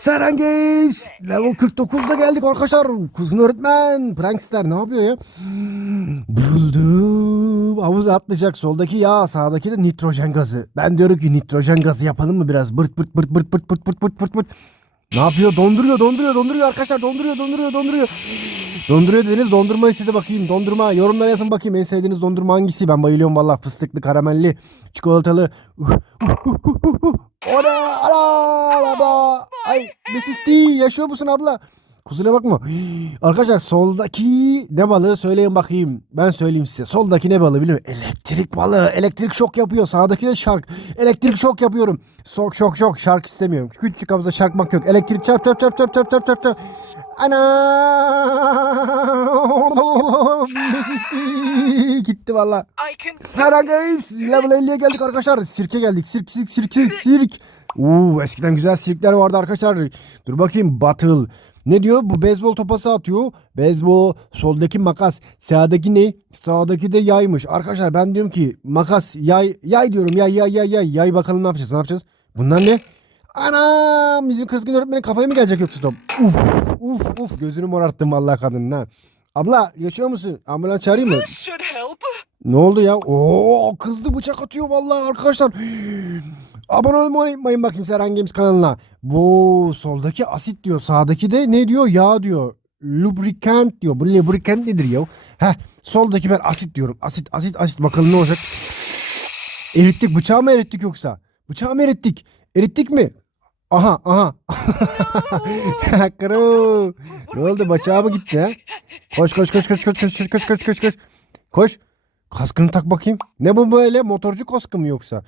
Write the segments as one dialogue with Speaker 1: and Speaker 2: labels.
Speaker 1: Seren Games level 49'da geldik arkadaşlar. Kuzun öğretmen Prankster ne yapıyor ya? Buldum. Havuza atlayacak soldaki yağ sağdaki de nitrojen gazı. Ben diyorum ki nitrojen gazı yapalım mı biraz? Bırt bırt bırt bırt bırt bırt bırt bırt bırt. Ne yapıyor? Donduruyor, donduruyor, donduruyor arkadaşlar. Donduruyor, donduruyor, donduruyor. Donduruyor dediniz. Dondurma istedi bakayım. Dondurma. Yorumlara yazın bakayım. En sevdiğiniz dondurma hangisi? Ben bayılıyorum valla. Fıstıklı, karamelli, çikolatalı. O ne? Ana! Abla! Ay Mrs. T yaşıyor musun abla? Kusura bakma. Arkadaşlar soldaki ne balığı söyleyin bakayım. Ben söyleyeyim size. Soldaki ne balığı biliyor musun? Elektrik balığı. Elektrik şok yapıyor. Sağdaki de şark. Elektrik şok yapıyorum. Sok şok şok. Şark istemiyorum. Küçük havuzda şarkmak yok. Elektrik çarp çarp çarp çarp çarp çarp çarp çarp. Ana! Gitti valla. Sara Games level 50'ye geldik arkadaşlar. Sirke geldik. Sirk sirk sirk sirk sirk. Uuu eskiden güzel sirkler vardı arkadaşlar. Dur bakayım Battle. Ne diyor? Bu beyzbol topası atıyor. Beyzbol soldaki makas. Sağdaki ne? Sağdaki de yaymış. Arkadaşlar ben diyorum ki makas yay yay diyorum. Yay yay yay yay. Yay bakalım ne yapacağız? Ne yapacağız? Bunlar ne? Anam bizim kızgın öğretmenin kafaya mı gelecek yoksa top? Uf uf uf gözünü morarttım vallahi kadının ha. Abla yaşıyor musun? Ambulans çağırayım mı? Ne oldu ya? Oo kızdı bıçak atıyor vallahi arkadaşlar. Abone olmayı bakayım Serhan Games kanalına. Bu soldaki asit diyor. Sağdaki de ne diyor? Yağ diyor. Lubricant diyor. Bu lubricant nedir ya? Heh soldaki ben asit diyorum. Asit asit asit bakalım ne olacak. Erittik. Bıçağı mı erittik yoksa? Bıçağı mı erittik? Erittik mi? Aha aha. Kırı. Ne oldu? Bıçağı mı gitti ha? Koş koş koş koş koş koş koş koş koş koş koş. Koş. Kaskını tak bakayım. Ne bu böyle? Motorcu kaskı mı yoksa?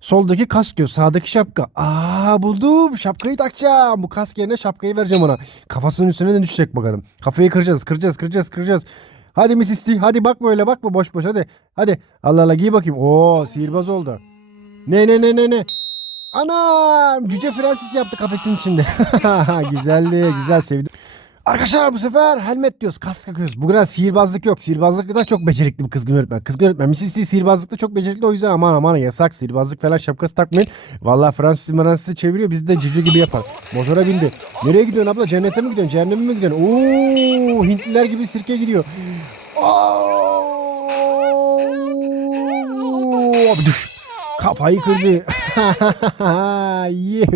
Speaker 1: Soldaki kask diyor. Sağdaki şapka. Aa buldum. Şapkayı takacağım. Bu kask yerine şapkayı vereceğim ona. Kafasının üstüne de düşecek bakalım. Kafayı kıracağız. Kıracağız. Kıracağız. Kıracağız. Hadi Miss T. Hadi bakma öyle bakma boş boş hadi. Hadi. Allah Allah giy bakayım. Oo sihirbaz oldu. Ne ne ne ne ne. Anam cüce Francis yaptı kafesin içinde. Güzeldi güzel sevdim. Arkadaşlar bu sefer helmet diyoruz, kask takıyoruz. Bugün sihirbazlık yok. Sihirbazlıkta çok becerikli bir kızgın öğretmen. Kızgın öğretmen. T sihirbazlıkta çok becerikli o yüzden aman aman yasak. Sihirbazlık falan şapkası takmayın. Vallahi Fransız Fransız'ı çeviriyor bizi de cüce gibi yapar. Motora bindi. Nereye gidiyorsun abla? Cennete mi gidiyorsun? Cehenneme mi gidiyorsun? Oo, Hintliler gibi sirke gidiyor. Oo, düş. Kafayı kırdı. Yeah.